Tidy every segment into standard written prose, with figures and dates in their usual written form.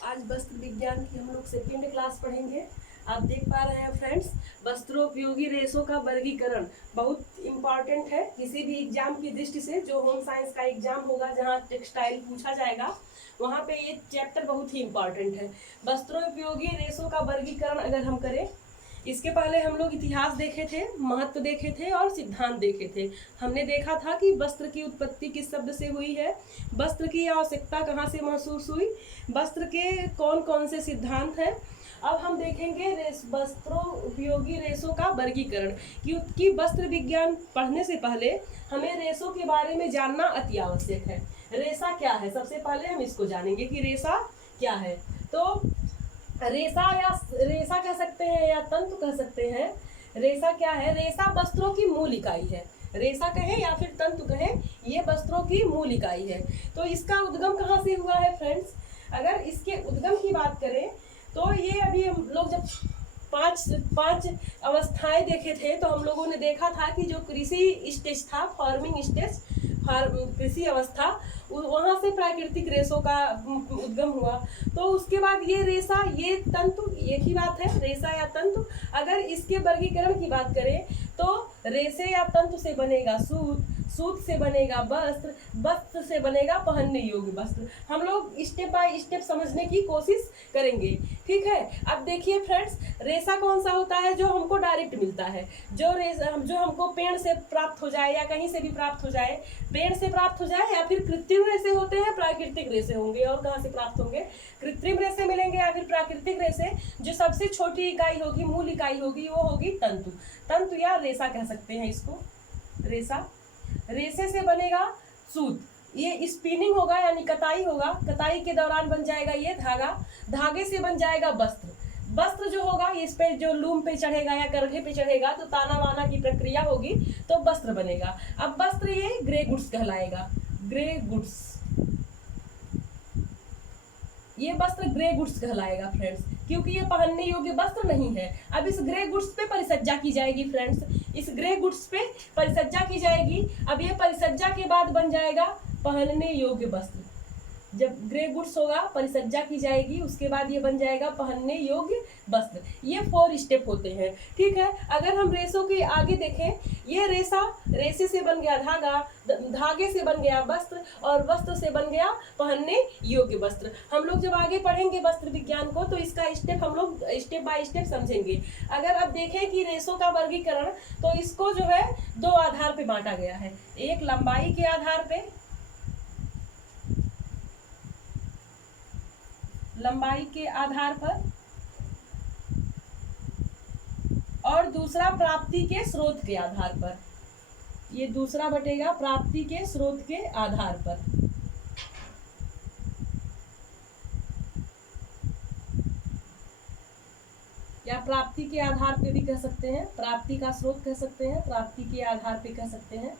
आज वस्त्र विज्ञान की हम लोग सेकेंड क्लास पढ़ेंगे। आप देख पा रहे हैं फ्रेंड्स, वस्त्रोपयोगी रेशों का वर्गीकरण बहुत इम्पॉर्टेंट है किसी भी एग्जाम की दृष्टि से। जो होम साइंस का एग्जाम होगा जहां टेक्सटाइल पूछा जाएगा वहां पे ये चैप्टर बहुत ही इम्पॉर्टेंट है। वस्त्रोपयोगी रेशों का वर्गीकरण अगर हम करें, इसके पहले हम लोग इतिहास देखे थे, महत्व देखे थे और सिद्धांत देखे थे। हमने देखा था कि वस्त्र की उत्पत्ति किस शब्द से हुई है, वस्त्र की आवश्यकता कहाँ से महसूस हुई, वस्त्र के कौन कौन से सिद्धांत हैं। अब हम देखेंगे वस्त्रों उपयोगी रेशों का वर्गीकरण, क्योंकि वस्त्र विज्ञान पढ़ने से पहले हमें रेशों के बारे में जानना अति आवश्यक है। रेशा क्या है, सबसे पहले हम इसको जानेंगे कि रेशा क्या है। तो रेशा कह सकते हैं या तंतु कह सकते हैं। रेशा क्या है? रेशा वस्त्रों की मूल इकाई है। रेशा कहें या फिर तंतु कहें, ये वस्त्रों की मूल इकाई है। तो इसका उद्गम कहाँ से हुआ है फ्रेंड्स? अगर इसके उद्गम की बात करें तो ये अभी हम लोग जब पांच अवस्थाएं देखे थे तो हम लोगों ने देखा था कि जो कृषि स्टेज था, फार्मिंग स्टेज, कृषि अवस्था, वहां से प्राकृतिक रेशों का उद्गम हुआ। तो उसके बाद ये रेशा, ये तंतु, एक ही बात है, रेशा या तंतु। अगर इसके वर्गीकरण की बात करें तो रेशे या तंतु से बनेगा सूत, सूत से बनेगा वस्त्र, वस्त्र से बनेगा पहनने योग्य वस्त्र। हम लोग स्टेप बाय स्टेप समझने की कोशिश करेंगे, ठीक है। अब देखिए फ्रेंड्स, रेशा कौन सा होता है? जो हमको डायरेक्ट मिलता है, जो हमको पेड़ से प्राप्त हो जाए या कहीं से भी प्राप्त हो जाए, पेड़ से प्राप्त हो जाए या फिर कृत्रिम रेशे होते हैं, प्राकृतिक रेशे होंगे। और कहाँ से प्राप्त होंगे? कृत्रिम रेशे मिलेंगे या फिर प्राकृतिक रेशे। जो सबसे छोटी इकाई होगी, मूल इकाई होगी, वो होगी तंतु। तंतु या रेशा कह सकते हैं इसको, रेशा। रेशे से बनेगा सूत, ये स्पिनिंग होगा यानी कताई होगा, कताई के दौरान बन जाएगा ये धागा, धागे से बन जाएगा वस्त्र। वस्त्र जो होगा इस पे जो लूम पे चढ़ेगा या करघे पे चढ़ेगा तो ताना वाना की प्रक्रिया होगी तो वस्त्र बनेगा। अब वस्त्र ये ग्रे गुड्स कहलाएगा, ग्रे गुड्स, ये वस्त्र ग्रे गुड्स कहलाएगा फ्रेंड्स, क्योंकि ये पहनने योग्य वस्त्र नहीं है। अब इस ग्रे गुड्स पे परिसज्जा की जाएगी फ्रेंड्स, इस ग्रे गुड्स पे परिसज्जा की जाएगी। अब ये परिसज्जा के बाद बन जाएगा पहनने योग्य वस्त्र। जब ग्रे गुड्स होगा, परिसज्जा की जाएगी, उसके बाद ये बन जाएगा पहनने योग्य वस्त्र। ये 4 स्टेप होते हैं, ठीक है। अगर हम रेशों के आगे देखें, ये रेशा, रेशे से बन गया धागा, धागे से बन गया वस्त्र और वस्त्र से बन गया पहनने योग्य वस्त्र। हम लोग जब आगे पढ़ेंगे वस्त्र विज्ञान को तो इसका स्टेप हम लोग स्टेप बाय स्टेप समझेंगे। अगर अब देखें कि रेशों का वर्गीकरण, तो इसको जो है 2 आधार पे बांटा गया है। एक लंबाई के आधार पे, लंबाई के आधार पर, और दूसरा प्राप्ति के स्रोत के आधार पर। ये दूसरा बटेगा प्राप्ति के स्रोत के आधार पर। या प्राप्ति के आधार पे भी कह सकते हैं, प्राप्ति का स्रोत कह सकते हैं, प्राप्ति के आधार पे कह सकते हैं।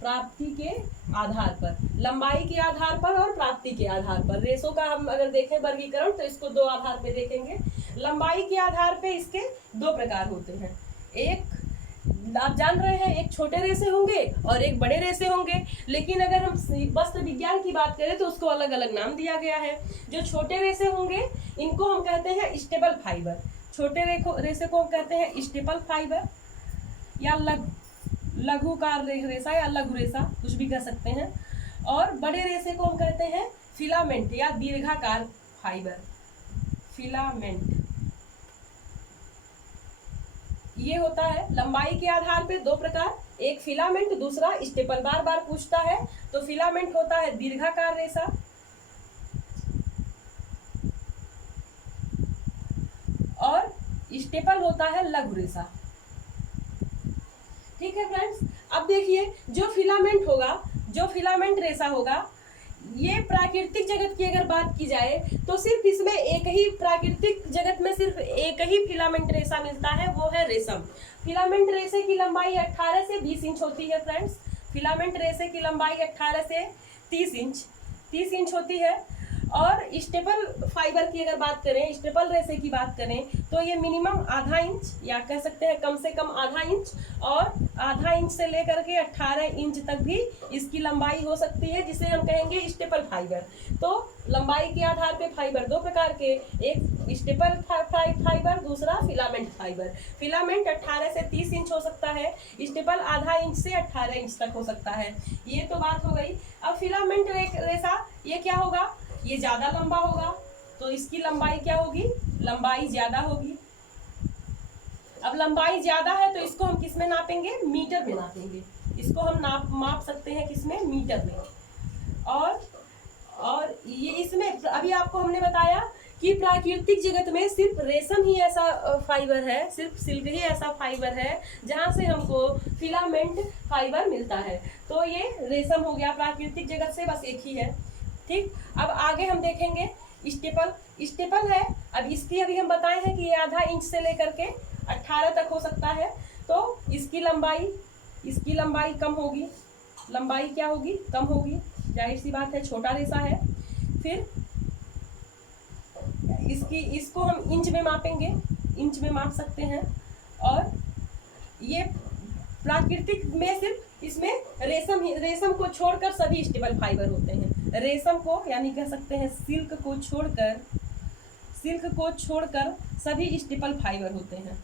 प्राप्ति के आधार पर, लंबाई के आधार पर और प्राप्ति के आधार पर। रेशों का हम अगर देखें वर्गीकरण तो इसको 2 आधार पे देखेंगे। लंबाई के आधार पे इसके 2 प्रकार होते हैं। एक आप जान रहे हैं, एक छोटे रेशे होंगे और एक बड़े रेशे होंगे। लेकिन अगर हम वस्त्र विज्ञान की बात करें तो उसको अलग अलग नाम दिया गया है। जो छोटे रेशे होंगे इनको हम कहते हैं स्टेपल फाइबर। छोटे रेशे को हम कहते हैं स्टेपल फाइबर या लघुकार रेशा या लघु रेशा, कुछ भी कह सकते हैं। और बड़े रेशे को हम कहते हैं फिलामेंट या दीर्घाकार फाइबर, फिलामेंट। ये होता है लंबाई के आधार पे 2 प्रकार, एक फिलामेंट, दूसरा स्टेपल। बार बार पूछता है तो फिलामेंट होता है दीर्घाकार रेशा और स्टेपल होता है लघु रेशा, ठीक है फ्रेंड्स। अब देखिए, जो फिलामेंट होगा, जो फिलामेंट रेशा होगा, ये प्राकृतिक जगत की अगर बात की जाए तो सिर्फ इसमें एक ही, प्राकृतिक जगत में सिर्फ एक ही फिलामेंट रेशा मिलता है, वो है रेशम। फिलामेंट रेशे की लंबाई 18 से 20 इंच होती है फ्रेंड्स। फिलामेंट रेशे की लंबाई 18 से 30 इंच होती है। और स्टेपल फाइबर की अगर बात करें, स्टेपल रेशे की बात करें, तो ये मिनिमम आधा इंच या कह सकते हैं कम से कम आधा इंच, और आधा इंच से लेकर के 18 इंच तक भी इसकी लंबाई हो सकती है, जिसे हम कहेंगे स्टेपल फाइबर। तो लंबाई के आधार पे फाइबर दो प्रकार के, एक स्टेपल फाइबर, दूसरा फिलामेंट फाइबर। फिलामेंट 18 से 30 इंच हो सकता है, स्टेपल आधा इंच से 18 इंच तक हो सकता है। ये तो बात हो गई। अब फिलामेंट रेशा ये क्या होगा, ये ज्यादा लंबा होगा, तो इसकी लंबाई क्या होगी, लंबाई ज्यादा होगी। अब लंबाई ज्यादा है तो इसको हम किस में नापेंगे, मीटर में नापेंगे। इसको हम माप सकते हैं किसमें, मीटर में। और ये इसमें अभी आपको हमने बताया कि प्राकृतिक जगत में सिर्फ रेशम ही ऐसा फाइबर है, सिर्फ सिल्क ही ऐसा फाइबर है जहां से हमको फिलामेंट फाइबर मिलता है। तो ये रेशम हो गया, प्राकृतिक जगत से बस एक ही है। ठीक, अब आगे हम देखेंगे स्टेपल। स्टेपल है, अब इसकी अभी हम बताए हैं कि ये आधा इंच से लेकर के 18 तक हो सकता है। तो इसकी लंबाई कम होगी, लंबाई क्या होगी, कम होगी, जाहिर सी बात है, छोटा रेशा है। फिर इसको हम इंच में मापेंगे, इंच में माप सकते हैं। और ये प्राकृतिक में सिर्फ इसमें रेशम को छोड़कर सभी स्टेबल फाइबर होते हैं। रेशम को यानी कह सकते हैं सिल्क को छोड़कर सभी स्टेपल फाइबर होते हैं।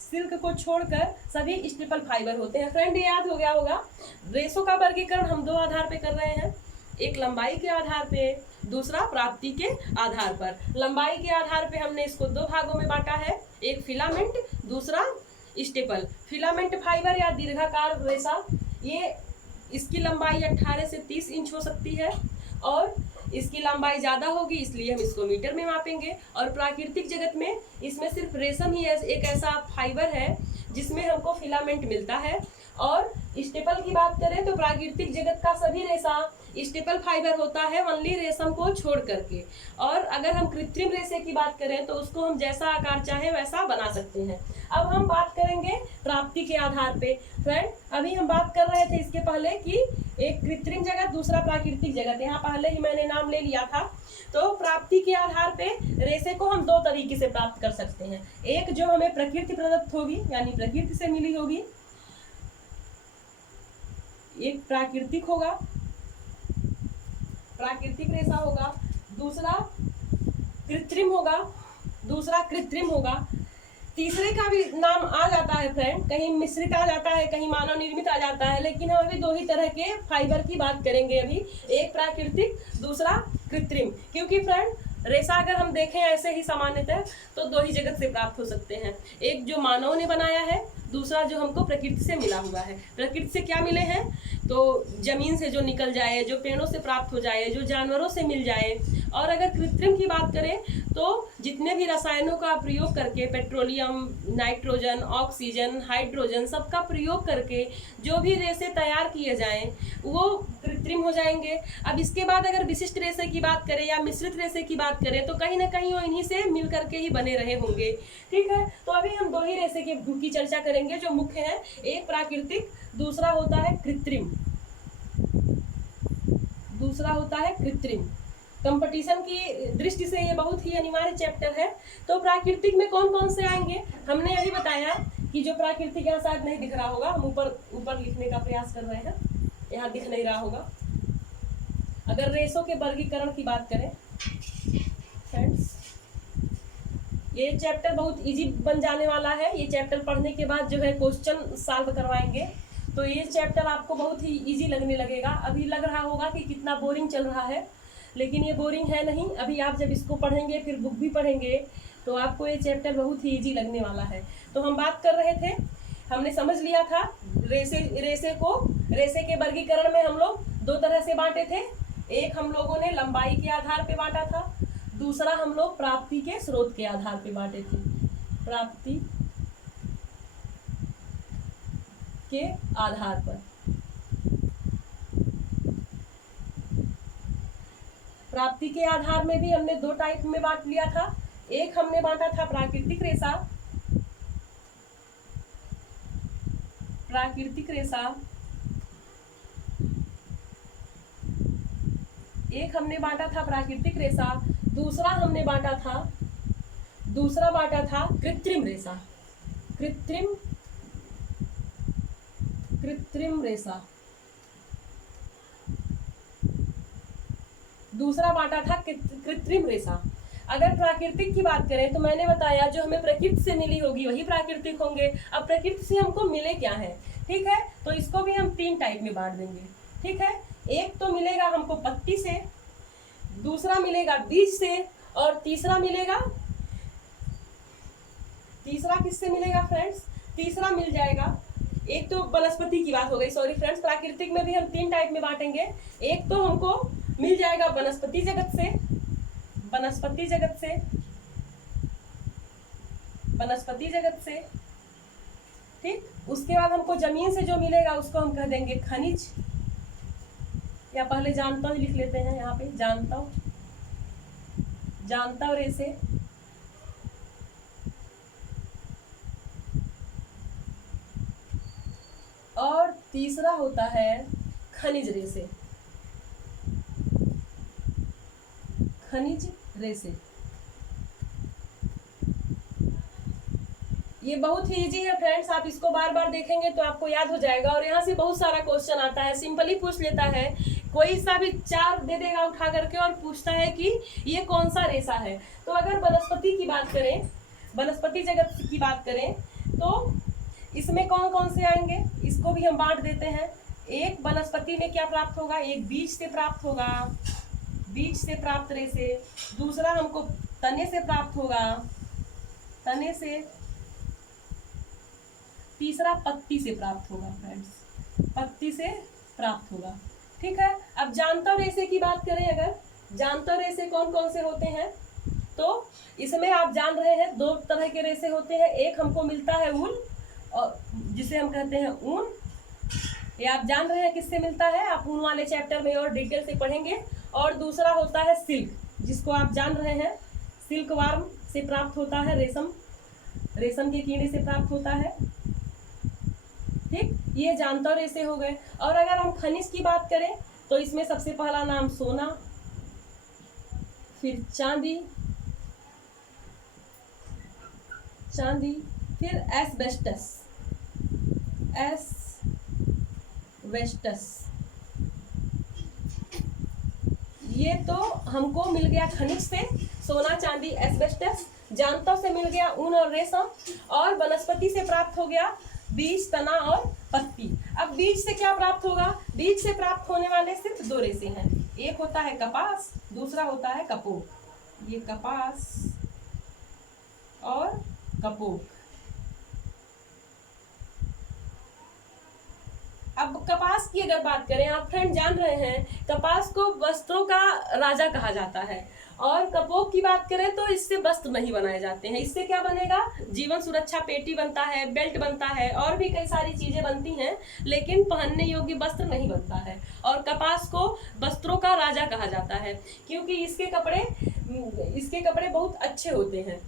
सिल्क को छोड़कर सभी स्टेपल फाइबर होते हैं। फ्रेंड, ये याद हो गया होगा, रेशों का वर्गीकरण हम दो आधार पे कर रहे हैं, एक लंबाई के आधार पे, दूसरा प्राप्ति के आधार पर। लंबाई के आधार पे हमने इसको दो भागों में बांटा है, एक फिलामेंट, दूसरा स्टेपल। फिलामेंट फाइबर या दीर्घाकार रेशा, ये इसकी लंबाई 18 से 30 इंच हो सकती है, और इसकी लंबाई ज्यादा होगी, इसलिए हम इसको मीटर में मापेंगे। और प्राकृतिक जगत में इसमें सिर्फ रेशम ही एक ऐसा फाइबर है जिसमें हमको फिलामेंट मिलता है। और स्टेपल की बात करें तो प्राकृतिक जगत का सभी रेशा स्टेपल फाइबर होता है, ओनली रेशम को छोड़ करके। और अगर हम कृत्रिम रेशे की बात करें तो उसको हम जैसा आकार चाहे वैसा बना सकते हैं। अब हम बात करेंगे प्राप्ति के आधार पे। फ्रेंड, अभी हम बात कर रहे थे इसके पहले कि एक कृत्रिम जगत, दूसरा प्राकृतिक जगत, यहाँ पहले ही मैंने नाम ले लिया था। तो प्राप्ति के आधार पे रेशे को हम दो तरीके से प्राप्त कर सकते हैं। एक जो हमें प्रकृति प्रदत्त होगी, यानी प्रकृति से मिली होगी, एक प्राकृतिक होगा, प्राकृतिक रेशा होगा, दूसरा कृत्रिम होगा, तीसरे का भी नाम आ जाता है फ्रेंड, कहीं मिश्रित आ जाता है, कहीं मानव निर्मित आ जाता है। लेकिन हम अभी दो ही तरह के फाइबर की बात करेंगे अभी, एक प्राकृतिक, दूसरा कृत्रिम। क्योंकि फ्रेंड, रेशा अगर हम देखें ऐसे ही सामान्यतः तो दो ही जगत से प्राप्त हो सकते हैं, एक जो मानव ने बनाया है, दूसरा जो हमको प्रकृति से मिला हुआ है। प्रकृति से क्या मिले हैं, तो जमीन से जो निकल जाए, जो पेड़ों से प्राप्त हो जाए, जो जानवरों से मिल जाए। और अगर कृत्रिम की बात करें तो जितने भी रसायनों का प्रयोग करके, पेट्रोलियम, नाइट्रोजन, ऑक्सीजन, हाइड्रोजन, सबका प्रयोग करके जो भी रेशे तैयार किए जाएं वो कृत्रिम हो जाएंगे। अब इसके बाद अगर विशिष्ट रेशे की बात करें या मिश्रित रेशे की बात करें तो कहीं ना कहीं वो इन्हीं से मिल करके ही बने रहे होंगे। ठीक है, तो अभी हम दो ही रेशे की चर्चा करेंगे जो मुख्य है, एक प्राकृतिक, दूसरा होता है कृत्रिम। कंपटीशन की दृष्टि से ये बहुत ही अनिवार्य चैप्टर है। तो प्राकृतिक में कौन कौन से आएंगे, हमने यही बताया कि जो प्राकृतिक, यहाँ शायद नहीं दिख रहा होगा, हम ऊपर लिखने का प्रयास कर रहे हैं, यहाँ दिख नहीं रहा होगा। अगर रेशों के वर्गीकरण की बात करें फ्रेंड्स, ये चैप्टर बहुत इजी बन जाने वाला है। ये चैप्टर पढ़ने के बाद जो है क्वेश्चन सॉल्व करवाएंगे, तो ये चैप्टर आपको बहुत ही इजी लगने लगेगा। अभी लग रहा होगा कि कितना बोरिंग चल रहा है, लेकिन ये बोरिंग है नहीं। अभी आप जब इसको पढ़ेंगे, फिर बुक भी पढ़ेंगे, तो आपको ये चैप्टर बहुत ही इजी लगने वाला है। तो हम बात कर रहे थे, हमने समझ लिया था रेशे के वर्गीकरण में हम लोग दो तरह से बांटे थे। एक हम लोगों ने लंबाई के आधार पे बांटा था, दूसरा हम लोग प्राप्ति के स्रोत के आधार पे बांटे थे। प्राप्ति के आधार पर, प्राप्ति के आधार में भी हमने दो टाइप में बांट लिया था। एक हमने बांटा था प्राकृतिक रेशा एक हमने बांटा था प्राकृतिक रेशा, दूसरा बांटा था कृत्रिम रेशा, कृत्रिम रेशा, दूसरा बांटा था कृत्रिम रेशा। अगर प्राकृतिक की बात करें तो मैंने बताया जो हमें प्रकृति से मिली होगी वही प्राकृतिक होंगे। अब प्रकृति से हमको मिले क्या है, ठीक है, तो इसको भी हम 3 टाइप में बांट देंगे, ठीक है। एक तो मिलेगा हमको पत्ती से, दूसरा मिलेगा बीज से, और तीसरा किससे मिलेगा फ्रेंड्स, तीसरा मिल जाएगा, एक तो वनस्पति की बात हो गई, सॉरी फ्रेंड्स, प्राकृतिक में भी हम 3 टाइप में बांटेंगे। एक तो हमको मिल जाएगा वनस्पति जगत से, ठीक। उसके बाद हमको जमीन से जो मिलेगा उसको हम कह देंगे खनिज, या पहले जानता हूँ लिख लेते हैं यहाँ पे, जानता हूँ रेसे, और तीसरा होता है खनिज रेसे, ये बहुत ही इजी है फ्रेंड्स, आप इसको बार बार देखेंगे तो आपको याद हो जाएगा। और यहाँ से बहुत सारा क्वेश्चन आता है, सिंपली पूछ लेता है, कोई सा भी 4 दे देगा उठा करके और पूछता है कि ये कौन सा रेशा है। तो अगर वनस्पति की बात करें, वनस्पति जगत की बात करें तो इसमें कौन कौन से आएंगे, इसको भी हम बांट देते हैं। एक वनस्पति में क्या प्राप्त होगा, एक बीज से प्राप्त होगा, बीज से प्राप्त रेशे, दूसरा हमको तने से प्राप्त होगा, तने से, तीसरा पत्ती से प्राप्त होगा फ्रेंड्स, पत्ती से प्राप्त होगा, ठीक है। अब जानता रेशे की बात करें, अगर जानता रेशे कौन कौन से होते हैं तो इसमें आप जान रहे हैं 2 तरह के रेशे होते हैं। एक हमको मिलता है ऊन, और जिसे हम कहते हैं ऊन, ये आप जान रहे हैं किससे मिलता है, आप ऊन वाले चैप्टर में और डिटेल से पढ़ेंगे। और दूसरा होता है सिल्क, जिसको आप जान रहे हैं सिल्क वार्म से प्राप्त होता है, रेशम के कीड़े से प्राप्त होता है, ठीक। ये जानता रेशे हो गए। और अगर हम खनिज की बात करें तो इसमें सबसे पहला नाम सोना, फिर चांदी, फिर एस्बेस्टस, ये तो हमको मिल गया खनिज से, सोना, चांदी, एस्बेस्टस। जानता से मिल गया ऊन और रेशम, और वनस्पति से प्राप्त हो गया बीज, तना और पत्ती। अब बीज से क्या प्राप्त होगा, बीज से प्राप्त होने वाले सिर्फ 2 रेशे हैं, एक होता है कपास, दूसरा होता है कपोक। ये कपास और कपोक। अब कपास की अगर बात करें, आप फ्रेंड जान रहे हैं कपास को वस्त्रों का राजा कहा जाता है, और कपोक की बात करें तो इससे वस्त्र नहीं बनाए जाते हैं। इससे क्या बनेगा, जीवन सुरक्षा पेटी बनता है, बेल्ट बनता है, और भी कई सारी चीजें बनती हैं, लेकिन पहनने योग्य वस्त्र नहीं बनता है। और कपास को वस्त्रों का राजा कहा जाता है क्योंकि इसके कपड़े बहुत अच्छे होते हैं,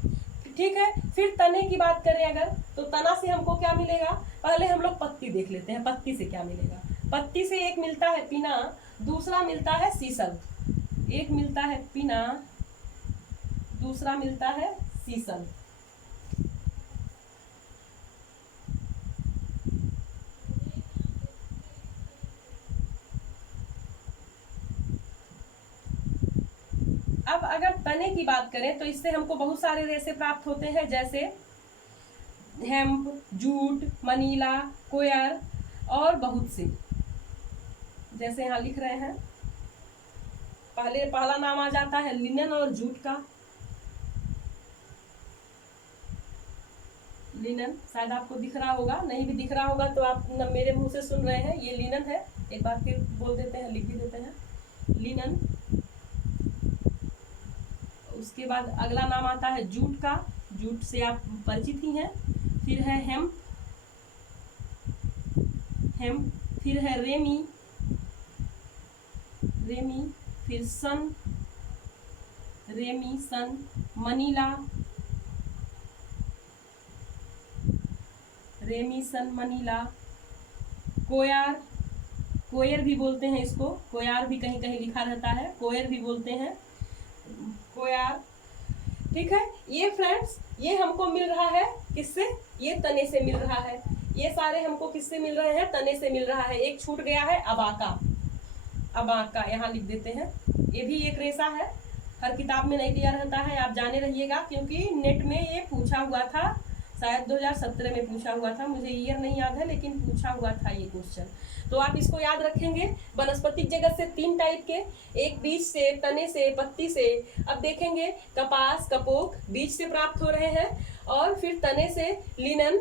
ठीक है। फिर तने की बात करें अगर, तो तना से हमको क्या मिलेगा, पहले हम लोग पत्ती देख लेते हैं, पत्ती से क्या मिलेगा। पत्ती से एक मिलता है पिना, दूसरा मिलता है सीसल, एक मिलता है पिना, दूसरा मिलता है सीसल। अब अगर तने की बात करें तो इससे हमको बहुत सारे रेशे प्राप्त होते हैं, जैसे हेम्प, जूट, मनीला, कोयर और बहुत से, जैसे यहाँ लिख रहे हैं। पहला नाम आ जाता है लिनन और जूट का। लिनन शायद आपको दिख रहा होगा, नहीं भी दिख रहा होगा तो आप मेरे मुंह से सुन रहे हैं, ये लिनन है। एक बार फिर बोल देते हैं, लिख भी देते हैं, लिनन। उसके बाद अगला नाम आता है जूट का, जूट से आप परिचित ही हैं। फिर है हेम्प, फिर है रेमी, फिर सन, मनीला, कोयार, कोयर भी बोलते हैं इसको, कोयार भी कहीं कहीं लिखा रहता है, कोयर भी बोलते हैं, कोयार। ठीक है, ये फ्रेंड्स ये हमको मिल रहा है किससे, ये तने से मिल रहा है। ये सारे हमको किससे मिल रहे हैं, तने से मिल रहा है। एक छूट गया है अबाका, अबाका यहाँ लिख देते हैं। ये भी एक रेशा है, हर किताब में नहीं दिया रहता है, आप जाने रहिएगा, क्योंकि नेट में ये पूछा हुआ था, शायद 2017 में पूछा हुआ था, मुझे ईयर नहीं याद है, लेकिन पूछा हुआ था ये क्वेश्चन। तो आप इसको याद रखेंगे। वनस्पतिक जगत से 3 टाइप के, एक बीज से, तने से, पत्ती से। अब देखेंगे कपास, कपोक बीज से प्राप्त हो रहे हैं, और फिर तने से लिनन,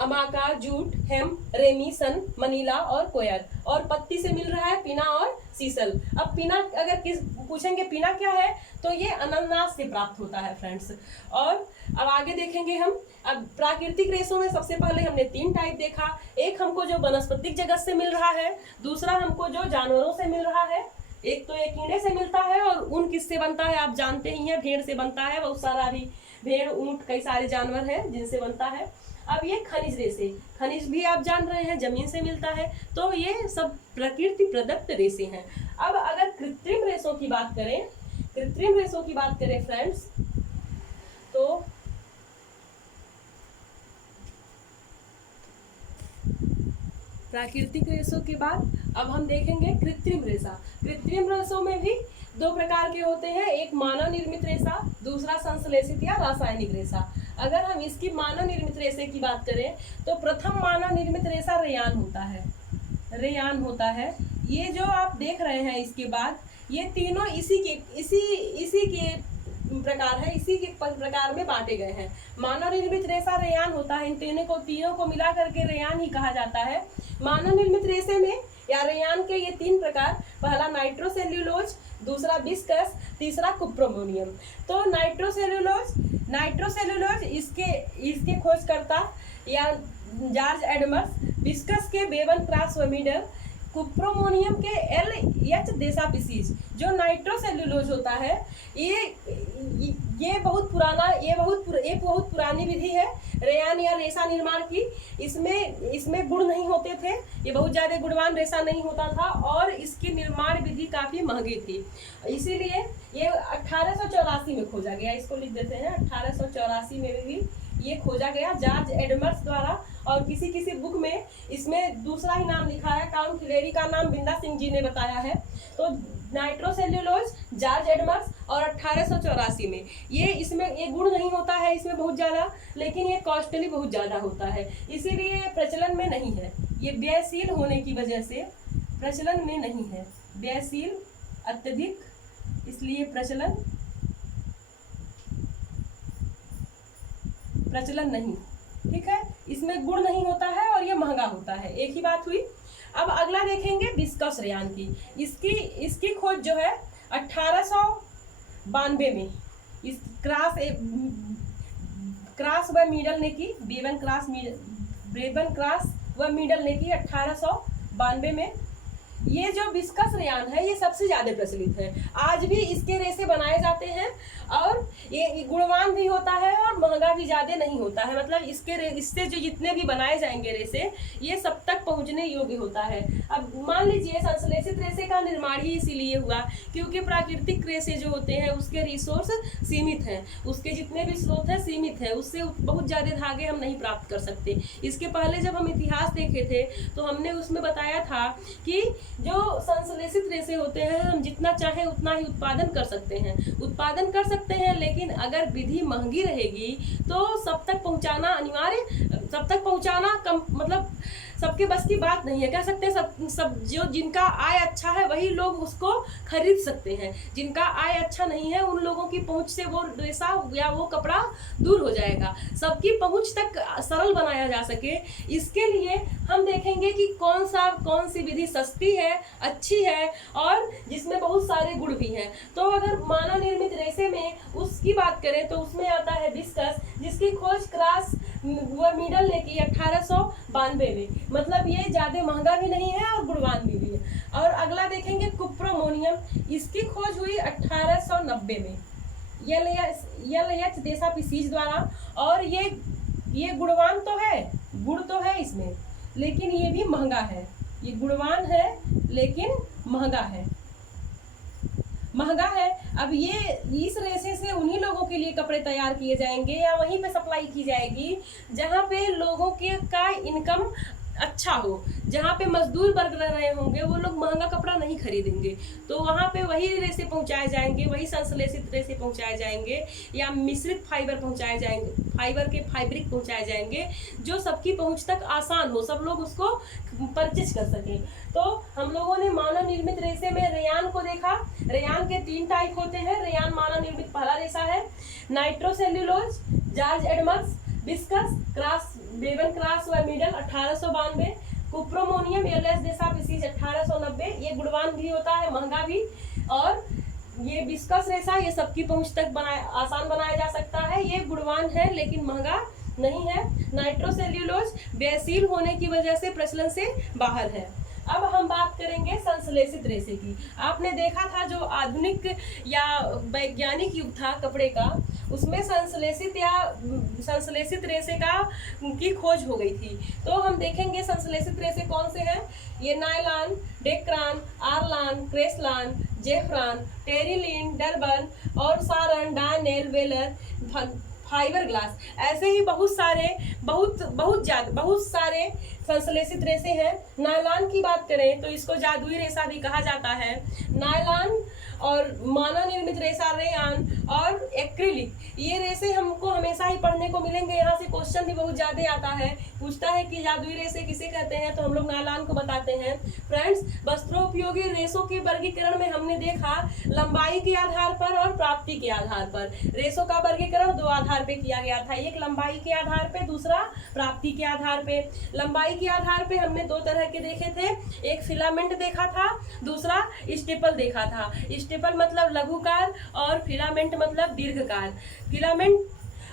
अमाका, जूट, हेम, रेमी, सन, मनीला और कोयर, और पत्ती से मिल रहा है पीना और सीसल। अब पीना अगर किस पूछेंगे पीना क्या है, तो ये अनानास से प्राप्त होता है फ्रेंड्स। और अब आगे देखेंगे हम। अब प्राकृतिक रेशों में सबसे पहले हमने 3 टाइप देखा। एक हमको जो वनस्पतिक जगत से मिल रहा है, दूसरा हमको जो जानवरों से मिल रहा है, एक तो ये कीड़े से मिलता है, और ऊन किससे बनता है आप जानते ही हैं, भेड़ से बनता है, बहुत सारा भी भेड़, ऊंट, कई सारे जानवर हैं जिनसे बनता है। अब ये खनिज रेशे, खनिज भी आप जान रहे हैं जमीन से मिलता है, तो ये सब प्रकृति प्रदत्त रेशे हैं। अब अगर कृत्रिम रेशों की बात करें, कृत्रिम रेशों की बात करें फ्रेंड्स, तो प्राकृतिक रेशों के बाद अब हम देखेंगे कृत्रिम रेशा। कृत्रिम रेशों में भी 2 प्रकार के होते हैं, एक मानव निर्मित रेशा, दूसरा संश्लेषित या रासायनिक रेशा। अगर हम इसकी मानव निर्मित रेशे की बात करें, तो प्रथम मानव निर्मित रेशा रेयान होता है, रेयान होता है। ये जो आप देख रहे हैं इसके बाद, ये तीनों इसी के प्रकार है, इसी के प्रकार में बांटे गए हैं। मानव निर्मित रेशा रेयान होता है, इन तीनों को मिला करके रेयान ही कहा जाता है। मानव निर्मित रेशे में या रेयान के ये 3 प्रकार, पहला नाइट्रोसेल्यूलोज, दूसरा विस्कस, तीसरा कुप्रोमोनियम। तो नाइट्रोसेल्यूलोज इसके खोजकर्ता या जॉर्ज एडमस, विस्कस के बेवन क्रास वमीडर, कुप्रोमोनियम के एल.एच. देसापिसीज। जो नाइट्रोसेल्यूलोज होता है, ये बहुत पुरानी विधि है रेयान या रेशा निर्माण की। इसमें गुण नहीं होते थे, ये बहुत ज़्यादा गुणवान रेशा नहीं होता था, और इसकी निर्माण विधि काफ़ी महंगी थी, इसीलिए ये 1884 में खोजा गया। इसको लिख देते हैं, 1884 में भी ये खोजा गया जॉर्ज एडमस द्वारा। और किसी बुक में इसमें दूसरा ही नाम लिखा है, काउंट हिलेरी का नाम बिंदा सिंह जी ने बताया है। तो नाइट्रोसेल्यूलोज जॉर्ज एडमस, और 1884 में। इसमें ये गुण नहीं होता है इसमें बहुत ज़्यादा, लेकिन ये कॉस्टली बहुत ज़्यादा होता है, इसीलिए ये प्रचलन में नहीं है। ये व्ययशील होने की वजह से प्रचलन में नहीं है, व्ययशील अत्यधिक, इसलिए प्रचलन नहीं। ठीक है, इसमें गुण नहीं होता है और ये महंगा होता है, एक ही बात हुई। अब अगला देखेंगे विस्कस रेयान की। इसकी खोज जो है 1892 में इस क्रास व मीडल ने की, बेवन क्रास व मीडल ने की 1892 में। ये जो विस्कस रेयान है ये सबसे ज़्यादा प्रचलित है, आज भी इसके रेशे बनाए जाते हैं, और ये गुणवान भी होता है और महंगा भी ज़्यादा नहीं होता है। मतलब इससे जो जितने भी बनाए जाएंगे रेशे, ये सब तक पहुंचने योग्य होता है। अब मान लीजिए संश्लेषित रेशे का निर्माण ही इसीलिए हुआ क्योंकि प्राकृतिक रेशे जो होते हैं उसके रिसोर्स सीमित हैं, उसके जितने भी स्रोत हैं सीमित है, उससे बहुत ज़्यादा धागे हम नहीं प्राप्त कर सकते। इसके पहले जब हम इतिहास देखे थे तो हमने उसमें बताया था कि जो संश्लेषित रेशे होते हैं हम जितना चाहे उतना ही उत्पादन कर सकते हैं, लेकिन अगर विधि महंगी रहेगी तो सब तक पहुंचाना कम, मतलब सबके बस की बात नहीं है। कह सकते हैं सब जो जिनका आय अच्छा है वही लोग उसको खरीद सकते हैं, जिनका आय अच्छा नहीं है उन लोगों की पहुंच से वो रेशा या वो कपड़ा दूर हो जाएगा। सबकी पहुंच तक सरल बनाया जा सके, इसके लिए हम देखेंगे कि कौन सी विधि सस्ती है, अच्छी है और जिसमें बहुत सारे गुण भी हैं। तो अगर मानव निर्मित रेशे में उसकी बात करें तो उसमें आता है विस्कस, जिसकी खोज क्रास व मीडल ने की 1892 में। मतलब ये ज़्यादा महंगा भी नहीं है और गुणवान भी है। और अगला देखेंगे कुप्रोमोनियम, इसकी खोज हुई 1890 में एल.एच. देसापिसीज द्वारा। और ये गुणवान तो है, गुण तो है इसमें, लेकिन ये भी महंगा है, ये गुणवान है लेकिन महंगा है, महंगा है। अब ये इस रेशे से उन्हीं लोगों के लिए कपड़े तैयार किए जाएंगे या वहीं पे सप्लाई की जाएगी जहाँ पे लोगों के का इनकम अच्छा हो, जहाँ पे मजदूर वर्ग रह रहे होंगे वो लोग महंगा कपड़ा नहीं खरीदेंगे, तो वहाँ पे वही रेशे पहुँचाए जाएंगे, वही संश्लेषित रेशे पहुँचाए जाएंगे या मिश्रित फाइबर पहुँचाए जाएंगे, फाइबर के फैब्रिक पहुँचाए जाएंगे जो सबकी पहुँच तक आसान हो, सब लोग उसको परचेज कर सकें। तो हम लोगों ने मानव निर्मित रेशे में रेयान को देखा। रेयान के 3 टाइप होते हैं। रेयान मानव निर्मित पहला रेशा है। Nitrocellulose, George Edmunds, viscose, Cross Bevan Cross व मिडल 1892, कुप्रोमोनियम एलएस देसा पीसीज 1890। ये गुणवान भी होता है, महंगा भी। और ये विस्कस रेशा ये सबकी पहुंच तक आसान बनाया जा सकता है, ये गुणवान है लेकिन महंगा नहीं है। नाइट्रोसेल्यूलोज व्ययशील होने की वजह से प्रचलन से बाहर है। अब हम बात करेंगे संश्लेषित रेशे की। आपने देखा था जो आधुनिक या वैज्ञानिक युग था कपड़े का, उसमें संश्लेषित रेशे की खोज हो गई थी। तो हम देखेंगे संश्लेषित रेशे कौन से हैं। ये नायलॉन, डेक्रान, आरलान, क्रेसलान, जेफ्रान, टेरिलीन, डरबन और सारन, डायनेल, वेलर, फाइबर ग्लास, ऐसे ही बहुत सारे संश्लेषित रेशे हैं। नायलॉन की बात करें तो इसको जादुई रेशा भी कहा जाता है। नायलॉन और मानव निर्मित रेशा रेयान और एक्रिलिक, ये रेशे हमको हमेशा ही पढ़ने को मिलेंगे। यहाँ से क्वेश्चन भी बहुत ज़्यादा आता है, पूछता है कि जादुई रेशे किसे कहते हैं, तो हम लोग नायलॉन को बताते हैं। फ्रेंड्स, वस्त्रोपयोगी रेशों के वर्गीकरण में हमने देखा लंबाई के आधार पर और प्राप्ति के आधार पर। रेशों का वर्गीकरण 2 आधार पे किया गया था, एक लंबाई के आधार पे, दूसरा प्राप्ति के आधार पे। लंबाई के आधार पे हमने 2 तरह के देखे थे, एक फिलामेंट देखा था, दूसरा स्टेपल देखा था। स्टेपल मतलब लघुकार और फिलामेंट मतलब दीर्घकार। फिलामेंट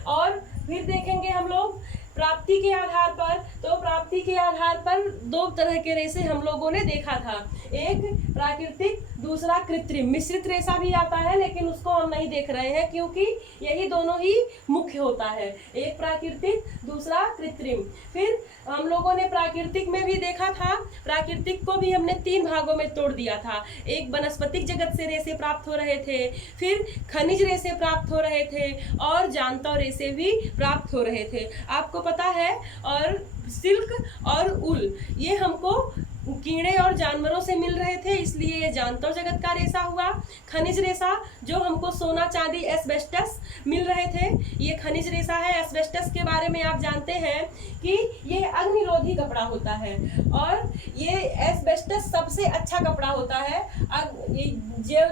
और फिर देखेंगे हम लोग प्राप्ति के आधार पर। तो प्राप्ति के आधार पर 2 तरह के रेशे हम लोगों ने देखा था, एक प्राकृतिक, दूसरा कृत्रिम। मिश्रित रेशा भी आता है लेकिन उसको हम नहीं देख रहे हैं क्योंकि यही दोनों ही मुख्य होता है, एक प्राकृतिक, दूसरा कृत्रिम। फिर हम लोगों ने प्राकृतिक में भी देखा था, प्राकृतिक को भी हमने 3 भागों में तोड़ दिया था। एक वनस्पतिक जगत से रेशे प्राप्त हो रहे थे, फिर खनिज रेशे प्राप्त हो रहे थे और जांतव रेशे भी प्राप्त हो रहे थे, आपको पता है। और सिल्क और उल ये हमको कीड़े और जानवरों से मिल रहे थे, इसलिए ये जांतव जगत का रेशा हुआ। खनिज रेशा जो हमको सोना, चांदी, एस्बेस्टस मिल रहे थे, ये खनिज रेशा है। एस्बेस्टस के बारे में आप जानते हैं कि ये अग्निरोधी कपड़ा होता है और ये एस्बेस्टस सबसे अच्छा कपड़ा होता है।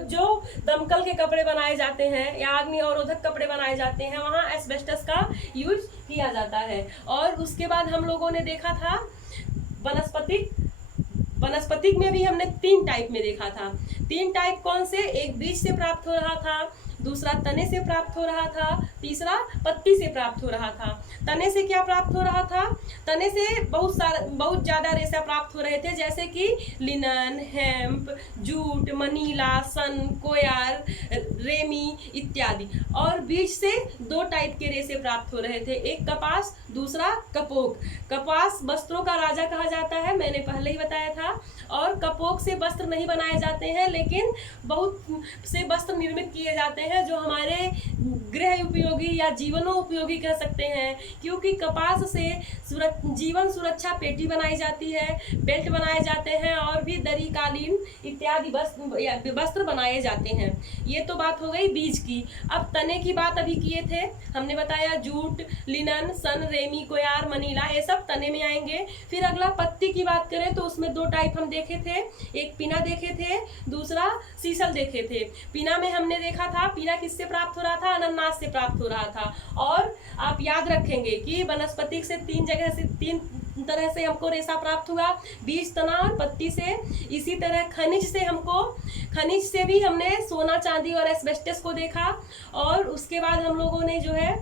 जो दमकल के कपड़े बनाए जाते हैं या अग्नि अवरोधक कपड़े बनाए जाते हैं, वहाँ एस्बेस्टस का यूज किया जाता है। और उसके बाद हम लोगों ने देखा था वनस्पतिक में भी हमने 3 टाइप में देखा था। 3 टाइप कौन से, एक बीज से प्राप्त हो रहा था, दूसरा तने से प्राप्त हो रहा था, तीसरा पत्ती से प्राप्त हो रहा था। तने से क्या प्राप्त हो रहा था, तने से बहुत ज़्यादा रेशा प्राप्त हो रहे थे, जैसे कि लिनन, हेम्प, जूट, मनीला, सन, कोयार, रेमी इत्यादि। और बीज से 2 टाइप के रेशे प्राप्त हो रहे थे, एक कपास, दूसरा कपोक। कपास वस्त्रों का राजा कहा जाता है, मैंने पहले ही बताया था। और कपोक से वस्त्र नहीं बनाए जाते हैं लेकिन बहुत से वस्त्र निर्मित किए जाते हैं जो हमारे गृह उपयोगी या जीवनों उपयोगी कह सकते हैं, क्योंकि कपास से जीवन सुरक्षा पेटी बनाई जाती है, बेल्ट बनाए जाते हैं और भी दरी, कालीन इत्यादि वस्त्र बनाए जाते हैं। ये तो बात हो गई बीज की। अब तने की बात अभी किए थे, हमने बताया जूट, लिनन, सन, रेमी, कोयार, मनीला, ये सब तने में आएंगे। फिर अगला पत्ती की बात करें तो उसमें 2 टाइप हम देखे थे, एक पिना देखे थे, दूसरा सीसल देखे थे। पिना में हमने देखा था, पिना किससे प्राप्त हो रहा था, अनानास से प्राप्त हो रहा था। और आप याद रखेंगे कि वनस्पति से 3 तरह से हमको रेशा प्राप्त हुआ, बीज, तना और पत्ती से। इसी तरह खनिज से भी हमने सोना, चांदी और एस्बेस्टस को देखा। और उसके बाद हम लोगों ने जो है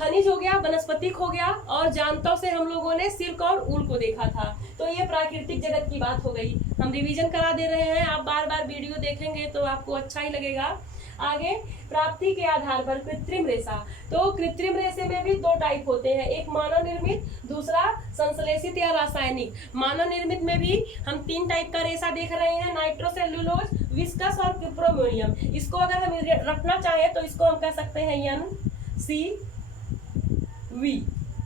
खनिज हो गया, वनस्पतिक हो गया, और जानवरों से हम लोगों ने सिल्क और ऊल को देखा था। तो ये प्राकृतिक जगत की बात हो गई। हम रिवीजन करा दे रहे हैं, आप बार बार वीडियो देखेंगे तो आपको अच्छा ही लगेगा। आगे, प्राप्ति के आधार पर कृत्रिम रेशा। तो कृत्रिम रेशे में भी दो टाइप होते हैं, एक मानव निर्मित, दूसरा संश्लेषित या रासायनिक। मानव निर्मित में भी हम 3 टाइप का रेशा देख रहे हैं, नाइट्रोसेल्युलोज, विस्कस और क्यूप्रोमोनियम। इसको अगर हम रखना चाहें तो इसको हम कह सकते हैं NCV,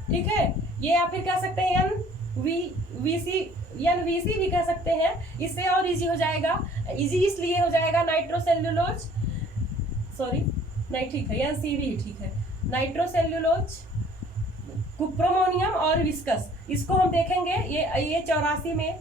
ठीक है। ये या फिर कह सकते हैं NVC भी कह सकते हैं। इससे और इजी हो जाएगा, इजी इसलिए हो जाएगा, नाइट्रोसेल्युलोज, सॉरी नहीं ठीक है, NCV ठीक है, नाइट्रोसेल्युलोज, क्यूप्रोमोनियम और विस्कस। इसको हम देखेंगे, ये 84 में,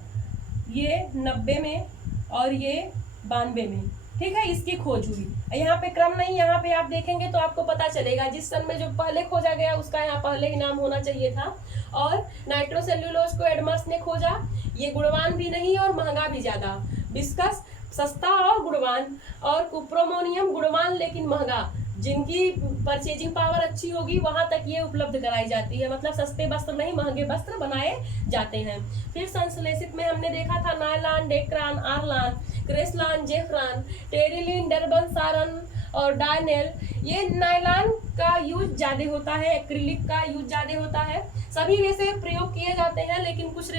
ये 90 में और ये 92 में, ठीक है। इसकी खोज हुई। यहाँ पे क्रम नहीं, यहाँ पे आप देखेंगे तो आपको पता चलेगा, जिस सन में जो पहले खोजा गया उसका यहाँ पहले ही नाम होना चाहिए था। और नाइट्रोसेल्युलोज को एडमर्स ने खोजा। ये गुणवान भी नहीं और महंगा भी ज्यादा। विस्कस सस्ता और गुणवान, और क्यूप्रोमोनियम गुणवान लेकिन महंगा। जिनकी परचेजिंग पावर अच्छी होगी वहां तक ये उपलब्ध कराई जाती है, मतलब सस्ते वस्त्र नहीं, महंगे वस्त्र बनाए जाते हैं। फिर संश्लेषित में हमने देखा था nylon, Dacron, आरलान, क्रेसलान, जेफ्रान, Terylene, Durban, Saran और डायनेल। ये नायलॉन का यूज ज्यादा होता है, एक्रिलिक का यूज ज्यादा होता है। सभी रेशे प्रयोग किए जाते हैं, लेकिन कुछ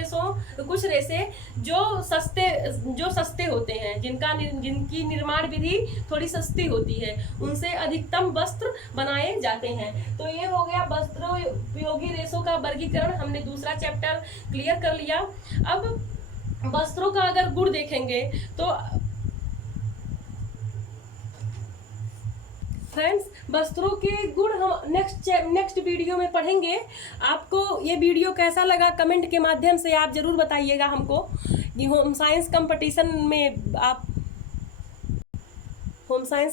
रेशे जो सस्ते होते हैं, जिनकी निर्माण विधि थोड़ी सस्ती होती है, उनसे अधिकतम वस्त्र बनाए जाते हैं। तो ये हो गया वस्त्र उपयोगी रेशों का वर्गीकरण। हमने दूसरा चैप्टर क्लियर कर लिया। अब वस्त्रों का अगर गुण देखेंगे तो फ्रेंड्स, वस्त्रों के गुण हम नेक्स्ट वीडियो में पढ़ेंगे। आपको ये वीडियो कैसा लगा कमेंट के माध्यम से आप जरूर बताइएगा हमको। होम साइंस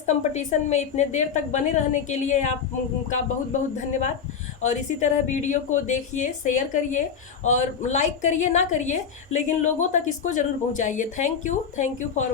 कंपटीशन में इतने देर तक बने रहने के लिए आपका बहुत बहुत धन्यवाद। और इसी तरह वीडियो को देखिए, शेयर करिए और लाइक करिए, ना करिए लेकिन लोगों तक इसको जरूर पहुंचाइए। Thank you for